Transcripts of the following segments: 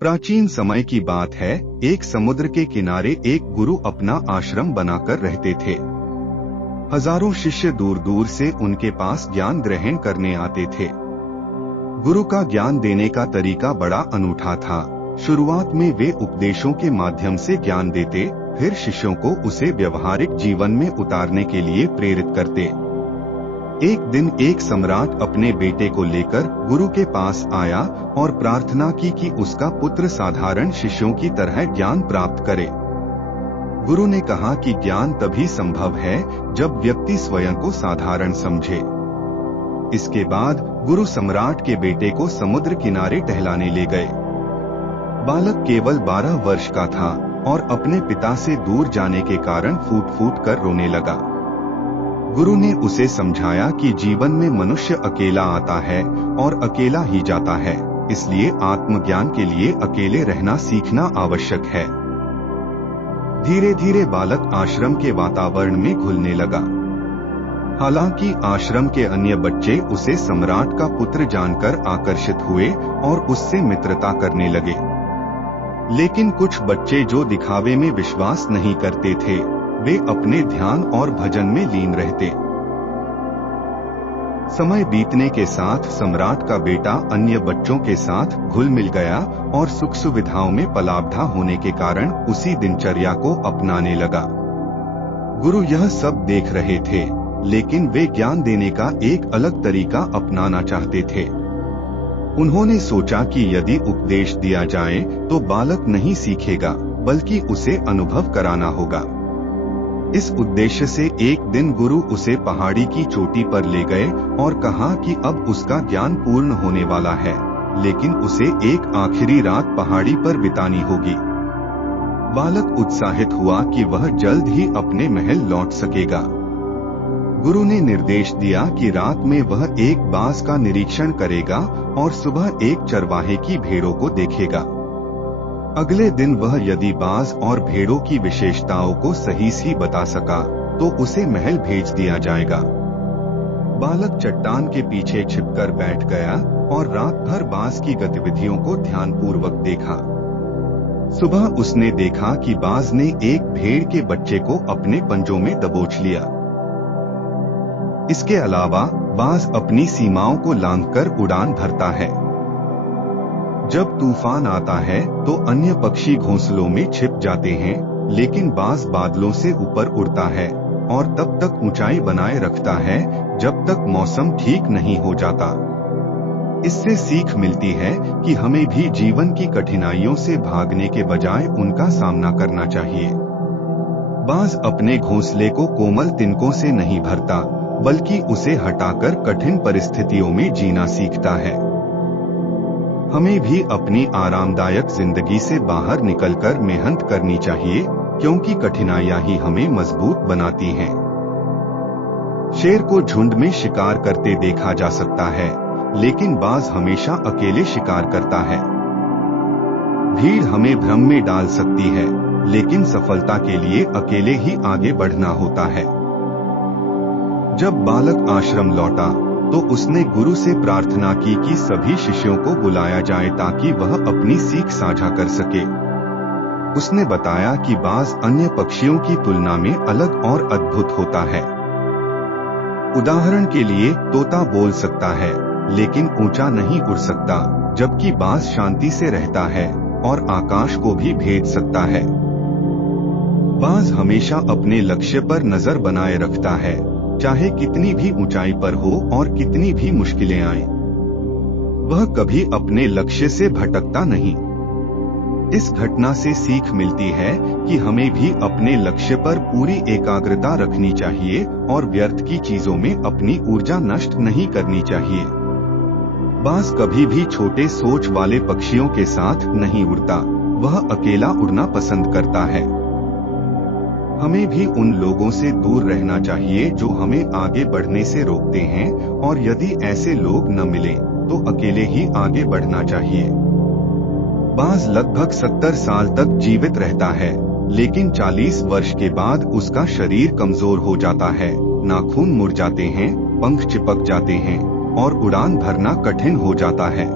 प्राचीन समय की बात है। एक समुद्र के किनारे एक गुरु अपना आश्रम बनाकर रहते थे। हजारों शिष्य दूर दूर से उनके पास ज्ञान ग्रहण करने आते थे। गुरु का ज्ञान देने का तरीका बड़ा अनूठा था। शुरुआत में वे उपदेशों के माध्यम से ज्ञान देते, फिर शिष्यों को उसे व्यवहारिक जीवन में उतारने के लिए प्रेरित करते। एक दिन एक सम्राट अपने बेटे को लेकर गुरु के पास आया और प्रार्थना की कि उसका पुत्र साधारण शिष्यों की तरह ज्ञान प्राप्त करे। गुरु ने कहा कि ज्ञान तभी संभव है जब व्यक्ति स्वयं को साधारण समझे। इसके बाद गुरु सम्राट के बेटे को समुद्र किनारे टहलाने ले गए। बालक केवल 12 वर्ष का था और अपने पिता से दूर जाने के कारण फूट फूट कर रोने लगा। गुरु ने उसे समझाया कि जीवन में मनुष्य अकेला आता है और अकेला ही जाता है, इसलिए आत्मज्ञान के लिए अकेले रहना सीखना आवश्यक है। धीरे धीरे बालक आश्रम के वातावरण में घुलने लगा। हालांकि आश्रम के अन्य बच्चे उसे सम्राट का पुत्र जानकर आकर्षित हुए और उससे मित्रता करने लगे। लेकिन कुछ बच्चे जो दिखावे में विश्वास नहीं करते थे, वे अपने ध्यान और भजन में लीन रहते। समय बीतने के साथ सम्राट का बेटा अन्य बच्चों के साथ घुल मिल गया और सुख सुविधाओं में पलाब्धा होने के कारण उसी दिनचर्या को अपनाने लगा। गुरु यह सब देख रहे थे, लेकिन वे ज्ञान देने का एक अलग तरीका अपनाना चाहते थे। उन्होंने सोचा कि यदि उपदेश दिया जाए तो बालक नहीं सीखेगा, बल्कि उसे अनुभव कराना होगा। इस उद्देश्य से एक दिन गुरु उसे पहाड़ी की चोटी पर ले गए और कहा कि अब उसका ज्ञान पूर्ण होने वाला है, लेकिन उसे एक आखिरी रात पहाड़ी पर बितानी होगी। बालक उत्साहित हुआ कि वह जल्द ही अपने महल लौट सकेगा। गुरु ने निर्देश दिया कि रात में वह एक बाज का निरीक्षण करेगा और सुबह एक चरवाहे की भेड़ों को देखेगा। अगले दिन वह यदि बाज और भेड़ों की विशेषताओं को सही बता सका तो उसे महल भेज दिया जाएगा। बालक चट्टान के पीछे छिपकर बैठ गया और रात भर बाज की गतिविधियों को ध्यानपूर्वक देखा। सुबह उसने देखा कि बाज ने एक भेड़ के बच्चे को अपने पंजों में दबोच लिया। इसके अलावा बाज अपनी सीमाओं को लांघकर उड़ान भरता है। जब तूफान आता है तो अन्य पक्षी घोंसलों में छिप जाते हैं, लेकिन बाज बादलों से ऊपर उड़ता है और तब तक ऊंचाई बनाए रखता है जब तक मौसम ठीक नहीं हो जाता। इससे सीख मिलती है कि हमें भी जीवन की कठिनाइयों से भागने के बजाय उनका सामना करना चाहिए। बाज अपने घोंसले को कोमल तिनकों से नहीं भरता, बल्कि उसे हटाकर कठिन परिस्थितियों में जीना सीखता है। हमें भी अपनी आरामदायक जिंदगी से बाहर निकलकर मेहनत करनी चाहिए, क्योंकि कठिनाइयां ही हमें मजबूत बनाती हैं। शेर को झुंड में शिकार करते देखा जा सकता है, लेकिन बाज हमेशा अकेले शिकार करता है। भीड़ हमें भ्रम में डाल सकती है, लेकिन सफलता के लिए अकेले ही आगे बढ़ना होता है। जब बालक आश्रम लौटा तो उसने गुरु से प्रार्थना की कि सभी शिष्यों को बुलाया जाए ताकि वह अपनी सीख साझा कर सके। उसने बताया कि बाज अन्य पक्षियों की तुलना में अलग और अद्भुत होता है। उदाहरण के लिए तोता बोल सकता है, लेकिन ऊंचा नहीं उड़ सकता, जबकि बाज शांति से रहता है और आकाश को भी भेद सकता है। बाज हमेशा अपने लक्ष्य पर नजर बनाए रखता है, चाहे कितनी भी ऊंचाई पर हो और कितनी भी मुश्किलें आएं। वह कभी अपने लक्ष्य से भटकता नहीं। इस घटना से सीख मिलती है कि हमें भी अपने लक्ष्य पर पूरी एकाग्रता रखनी चाहिए और व्यर्थ की चीजों में अपनी ऊर्जा नष्ट नहीं करनी चाहिए। बाज कभी भी छोटे सोच वाले पक्षियों के साथ नहीं उड़ता, वह अकेला उड़ना पसंद करता है। हमें भी उन लोगों से दूर रहना चाहिए जो हमें आगे बढ़ने से रोकते हैं, और यदि ऐसे लोग न मिले तो अकेले ही आगे बढ़ना चाहिए। बाज लगभग 70 साल तक जीवित रहता है, लेकिन 40 वर्ष के बाद उसका शरीर कमजोर हो जाता है, नाखून मुड़ जाते हैं, पंख चिपक जाते हैं और उड़ान भरना कठिन हो जाता है।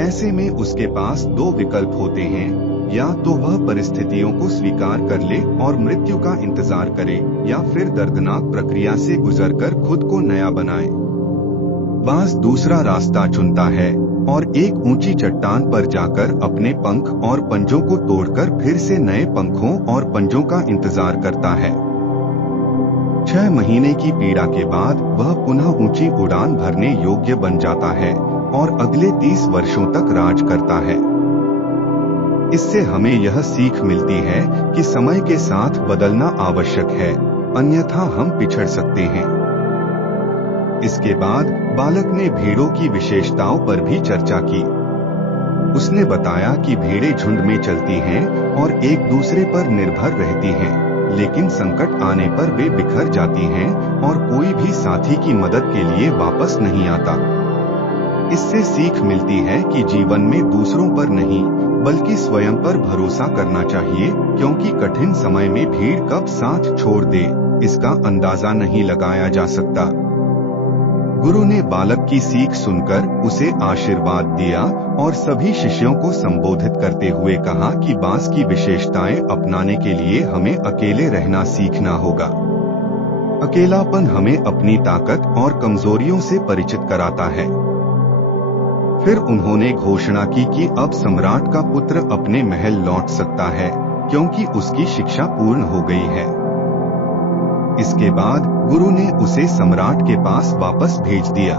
ऐसे में उसके पास दो विकल्प होते हैं, या तो वह परिस्थितियों को स्वीकार कर ले और मृत्यु का इंतजार करे, या फिर दर्दनाक प्रक्रिया से गुजरकर खुद को नया बनाए। बाज दूसरा रास्ता चुनता है और एक ऊंची चट्टान पर जाकर अपने पंख और पंजों को तोड़कर फिर से नए पंखों और पंजों का इंतजार करता है। 6 महीने की पीड़ा के बाद वह पुनः ऊंची उड़ान भरने योग्य बन जाता है और अगले 30 वर्षों तक राज करता है। इससे हमें यह सीख मिलती है कि समय के साथ बदलना आवश्यक है, अन्यथा हम पिछड़ सकते हैं। इसके बाद बालक ने भेड़ों की विशेषताओं पर भी चर्चा की। उसने बताया कि भेड़ें झुंड में चलती हैं और एक दूसरे पर निर्भर रहती हैं, लेकिन संकट आने पर वे बिखर जाती हैं और कोई भी साथी की मदद के लिए वापस नहीं आता। इससे सीख मिलती है कि जीवन में दूसरों पर नहीं बल्कि स्वयं पर भरोसा करना चाहिए, क्योंकि कठिन समय में भीड़ कब साथ छोड़ दे इसका अंदाजा नहीं लगाया जा सकता। गुरु ने बालक की सीख सुनकर उसे आशीर्वाद दिया और सभी शिष्यों को संबोधित करते हुए कहा कि बास की विशेषताएं अपनाने के लिए हमें अकेले रहना सीखना होगा। अकेलापन हमें अपनी ताकत और कमजोरियों से परिचित कराता है। फिर उन्होंने घोषणा की कि अब सम्राट का पुत्र अपने महल लौट सकता है, क्योंकि उसकी शिक्षा पूर्ण हो गई है। इसके बाद गुरु ने उसे सम्राट के पास वापस भेज दिया।